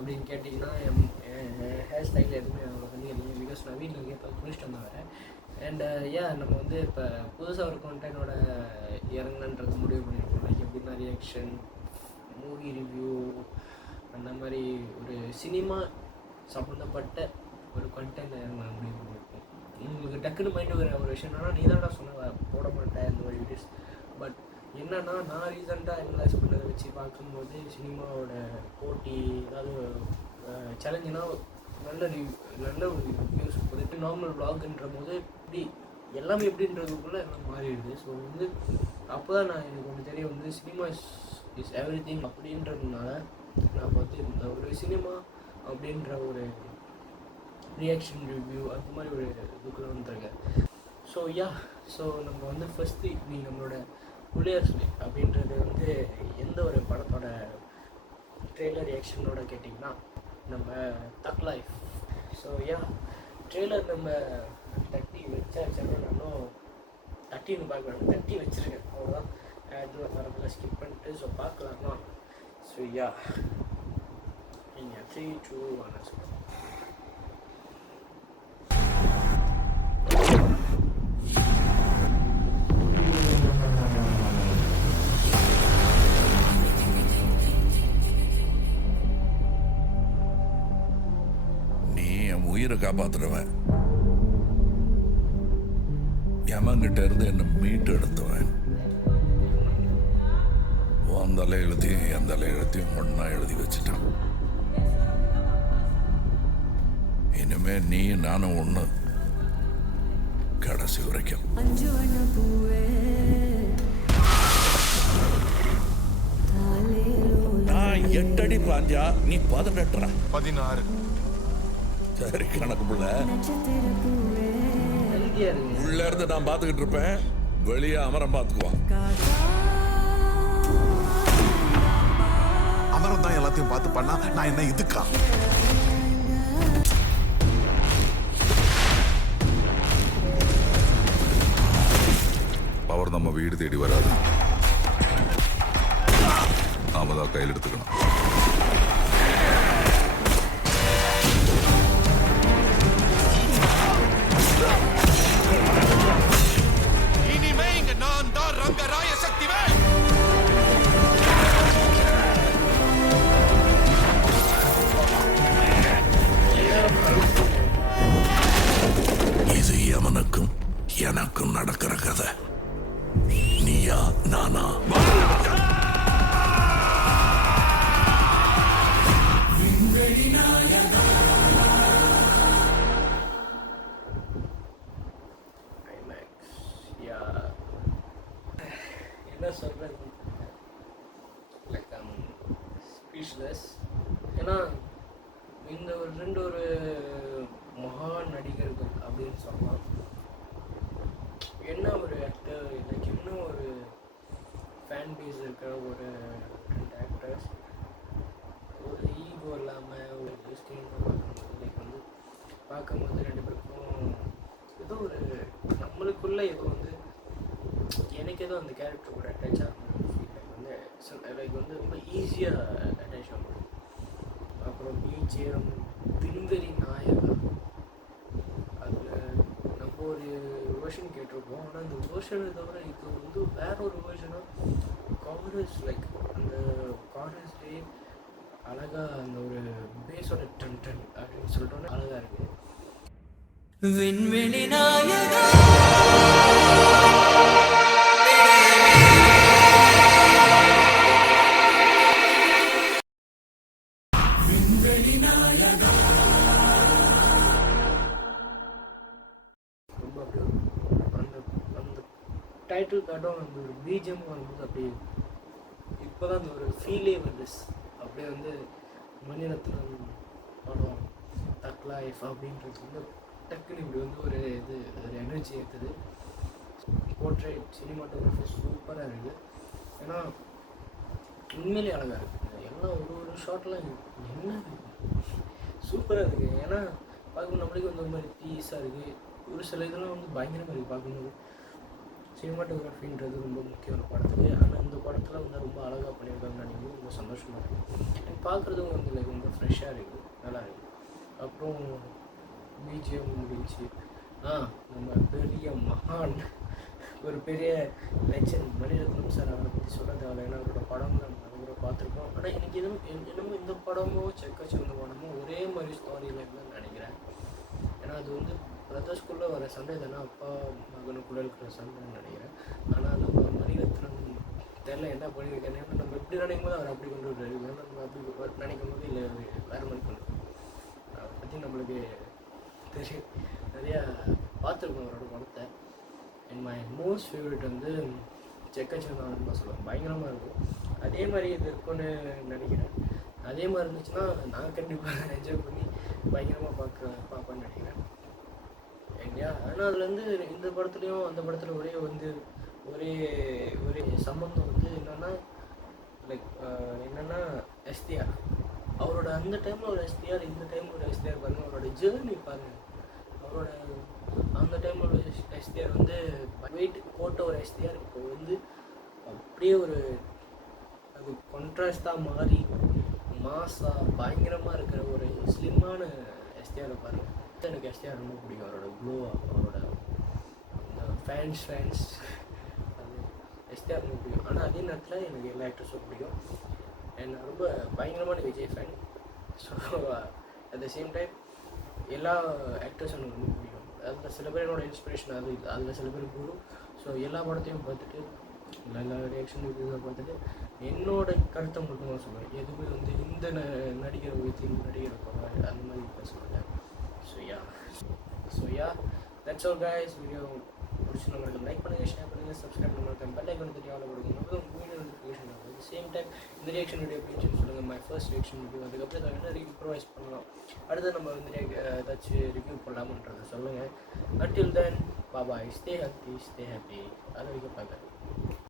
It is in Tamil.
அப்படின்னு கேட்டிங்கன்னா என் ஹேர் ஸ்டைல் எதுவுமே அவ்வளோ பண்ணிக்கிறீங்க. பிகாஸ் நான் வீட்டில் இருக்க குளிச்சுட்டு வந்தேன் வேறு. அண்ட் நம்ம வந்து இப்போ புதுசாக ஒரு கான்டென்ட்டோட இறங்கன்றது முடிவு பண்ணியிருக்கோம். லைக் எப்படின்னா ரியாக்ஷன், மூவி ரிவ்யூ, அந்த மாதிரி ஒரு சினிமா சம்மந்தப்பட்ட ஒரு கண்டென்ட் இறங்க முடிவு பண்ணியிருக்கோம். உங்களுக்கு டக்குன்னு மைண்டு வர ஒரு விஷயம் என்னன்னா, நீ தான்டா சொன்ன போட மாட்டேன் இந்த மாதிரி வீடியோஸ். பட் என்னன்னா, நான் ரீசெண்டாக அனலைஸ் பண்ணதை வச்சு பார்க்கும்போது சினிமாவோட போட்டி ஏதாவது சேலஞ்சுனா நல்ல ஒரு ரிவ்யூஸ் போட்டு நார்மல் வ்ளாக்ன்ற போது இப்படி எல்லாமே எப்படின்றதுக்குள்ளே எல்லாம் மாறிடுது. ஸோ வந்து அப்போ தான் எனக்கு ஒன்று தெரிய வந்து சினிமா இஸ் எவ்ரி திங் அப்படின்றதுனால நான் பார்த்து இந்த ஒரு சினிமா அப்படின்ற ஒரு ரியாக்ஷன் ரிவ்யூ அந்த மாதிரி ஒரு இதுக்குள்ளே வந்துருக்கேன். ஸோ நம்ம வந்து ஃபஸ்ட்டு இப்படி நம்மளோட புள்ளியார் சொல்லி அப்படின்றது வந்து எந்த ஒரு படத்தோட ட்ரெய்லர் ரியாக்ஷனோட கேட்டிங்கன்னா நம்ம தக் லைஃப். ஸோ ட்ரெய்லர் நம்ம தட்டி வச்சாச்சுன்னா நானும் தட்டின்னு பார்க்கணும், தட்டி வச்சுருக்கேன் அவ்வளோதான். இதில் வரதில் ஸ்கிப் பண்ணிட்டு ஸோ பார்க்கலாமா. ஸோ நீங்கள் 3, 2, 1 சொல்லுங்கள். உயிரை காப்பாத்துறவன், யமங்கிட்ட இருந்து என்ன மீட்டு எடுத்தவன். அந்த எழுத்தையும் எந்த எழுத்தையும் ஒன்னா எழுதி வச்சுட்டான். இனிமே நீ நானும் ஒண்ணு, கடைசி வரைக்கும். நான் 8 அடி பாஞ்சா நீ 18, 16. சரி கணக்கு புள்ள. உள்ள இருந்து நான் பாத்துக்கிட்டு இருப்பேன், வெளியே அமரம் பாத்துக்குவான். அமரம் தான் எல்லாத்தையும் பார்த்து பண்ணா நான் என்ன இதுக்கா? பவர் நம்ம வீடு தேடி வராது, நாம தான் கையில் எடுத்துக்கணும். இனிமே இங்க நான் தான் ரங்கராய சக்திவேல். இது யமனுக்கும் எனக்கும் நடக்கிற கதை. நீயா நானா? என்ன சொல்கிறது, லைக் ஸ்பீச்லெஸ். ஏன்னா இந்த ஒரு 2 மகா நடிகர்கள் அப்படின்னு சொல்லலாம். என்ன ஒரு ஆக்டர், லைக் இன்னும் ஒரு ஃபேன் பேஸ் இருக்கிற ஒரு 2 ஆக்டர்ஸ், ஒரு ஈகோ இல்லாமல் ஒரு லைக் வந்து பார்க்கும்போது 2 பேருக்கும் ஏதோ ஒரு நம்மளுக்குள்ளே ஏதோ வந்து எனக்கு ஏதோ அந்த கேரக்டர் கூட அட்டாச் ஆகணும் ஃபீல் லைக் வந்து ரொம்ப ஈஸியாக அட்டாச் ஆகும். அப்புறம் பிஜிஎம் தின்பெரி நாயகா, அதில் நம்ம ஒரு வேர்ஷன் கேட்டிருப்போம். ஆனால் அந்த வேர்ஷனை தவிர இது வந்து வேற ஒரு வேர்ஷனாக காரஸ், லைக் அந்த காரஸ்லேயே அழகாக அந்த ஒரு பேஸோட டன் டன் அப்படின்னு சொல்லிட்டோன்னா அழகாக இருக்குது. விண்வெளி நாயகா டைட்டில் காட்டும் அந்த ஒரு பிஜிஎம் வரும்போது அப்படியே இப்போ தான் அந்த ஒரு ஃபீலே வருது. அப்படியே வந்து மணிரத்னம் படம் தக் லைஃப் அப்படின்றது வந்து டக்குன்னு இப்படி வந்து ஒரு ஒரு எனர்ஜி ஏற்றுது. போர்ட்ரேட் சினிமாட்டோகிராஃபி சூப்பராக இருக்குது. ஏன்னா உண்மையிலே அழகாக இருக்குது. எல்லாம் ஒரு ஷார்ட்லாம் என்ன சூப்பராக இருக்குது. ஏன்னா பார்க்கும்போது நம்மளுக்கு வந்து ஒரு மாதிரி பீஸாக இருக்குது. ஒரு சில இதெல்லாம் வந்து பயங்கரமாக இருக்குது பார்க்கும்போது. சினிமாட்டோகிராஃபின்றது ரொம்ப முக்கியம் ஒரு படத்துக்கு. ஆனால் இந்த படத்தில் வந்து ரொம்ப அழகாக பண்ணியிருக்காங்கன்னு நினைக்கும் ரொம்ப சந்தோஷமாக இருக்குது. அண்ட் பார்க்குறதும் வந்து லைக் ரொம்ப ஃப்ரெஷ்ஷாக இருக்குது, நல்லா இருக்குது. அப்புறம் பிஜிஎம் முடிஞ்சு நம்ம பெரிய மகான், ஒரு பெரிய லெஜண்ட் மணிரத்னம் சார், அவரை பற்றி சொல்ல தேவையில்லை. ஏன்னா அவரோட படம் நம்ம அவரை பார்த்துருக்கோம். ஆனால் எனக்கு என்னமோ இந்த படமும் செக்கச்சிவந்த படமும் ஒரே மாதிரி ஸ்டோரி லைன்லாம் நினைக்கிறேன். ஏன்னா அது வந்து பிரதர்ஸ்குள்ளே வர சண்டை தானே, அப்பா மகனுக்குள்ளே இருக்கிற சண்டைன்னு நினைக்கிறேன். ஆனால் நம்ம மணிரத்னம் தெரியல என்ன பண்ணியிருக்கேன். ஏன்னா நம்ம எப்படி நினைக்கும் போது அவர் அப்படி கொண்டு வருவார், ஏன்னா நம்ம அப்படி நினைக்கும் போது இல்லை வேறு மாதிரி கொண்டு அதை பற்றி நம்மளுக்கு தெரியும். நிறையா பார்த்துருக்கோம் அவரோட படத்தை. அண்ட் மை மோஸ்ட் ஃபேவரட் வந்து செக்கச்சிவந்தான்னு தான் சொல்லுவேன். பயங்கரமாக இருக்கும். அதே மாதிரி இது இருக்குன்னு நினைக்கிறேன். அதே மாதிரி இருந்துச்சுன்னா நான் கண்டிப்பாக என்ஜாய் பண்ணி பயங்கரமாக பார்ப்பேன்னு நினைக்கிறேன். ஏங்கயா ஆனால் அதில் வந்து இந்த படத்துலையும் அந்த படத்தில் ஒரே சம்பந்தம் வந்து என்னென்னா லைக் என்னென்னா எஸ்டிஆர் அவரோட அந்த டைமில் ஒரு எஸ்டிஆர், இந்த டைமில் ஒரு எஸ்டிஆர் பாருங்கள். அவரோட ஜேர்னி பாருங்கள். அவரோட அந்த டைமில் ஒரு எஸ்டிஆர் வந்து வெயிட்டுக்கு போட்ட ஒரு எஸ்டிஆர் இப்போ வந்து அப்படியே ஒரு அது கான்ட்ராஸ்டாக மாறி மாஸாக பயங்கரமாக இருக்கிற ஒரு ஸ்லிம்மான எஸ்டிஆரை பாருங்கள். எனக்கு எஸ்டிஆர் ரொம்ப பிடிக்கும். அவரோட க்ளோ, அவரோட அந்த ஃபேன்ஸ் அது எஸ்டிஆர் ரொம்ப பிடிக்கும். ஆனால் அதே நேரத்தில் எனக்கு எல்லா ஆக்டர்ஸும் பிடிக்கும். அண்ட் நான் ரொம்ப பயங்கரமான Vijay fan. So at the same time எல்லா ஆக்டர்ஸும் எனக்கு ரொம்ப பிடிக்கும். அதில் சில பேர் என்னோடய இன்ஸ்பிரேஷன், அதில் சில பேர் குரு. ஸோ எல்லா படத்தையும் பார்த்துட்டு எல்லா ரியாக்ஷன் வீடியோஸை பார்த்துட்டு என்னோட கருத்தை மட்டும் தான் சொல்லுவேன். எதுவுமே வந்து இந்த நடிகரை ஊற்றி இந்த நடிகரை போவார் அந்த மாதிரி பேச மாட்டேன். So yeah that's all guys. Video பிடிச்சி நம்மளுக்கு லைக் பண்ணுங்கள், ஷேர் பண்ணுங்கள், சப்ஸ்கிரைப் பண்ணுங்கள், பெல் ஐக்கான் தட்டி ஆல் கொடுங்க. அப்போ வீடியோ நோட்டிஃபிகேஷன் ஆகும். அட் சேம் டைம் இந்த ரியாக்ஷன் வீடியோ அப்படின்னு சொல்லுங்கள். My first reaction video. அதுக்கப்புறம் அதை என்ன இம்ப்ரூவைஸ் பண்ணலாம், அடுத்து நம்ம வந்து ஏதாச்சும் ரிவ்யூ பண்ணலாமன்றதை சொல்லுங்கள். அன்டில் தென் பாய், ஸ்டே ஹெல்த்தி, ஸ்டே ஹாப்பி. அதை வைக்க பார்க்குறேன்.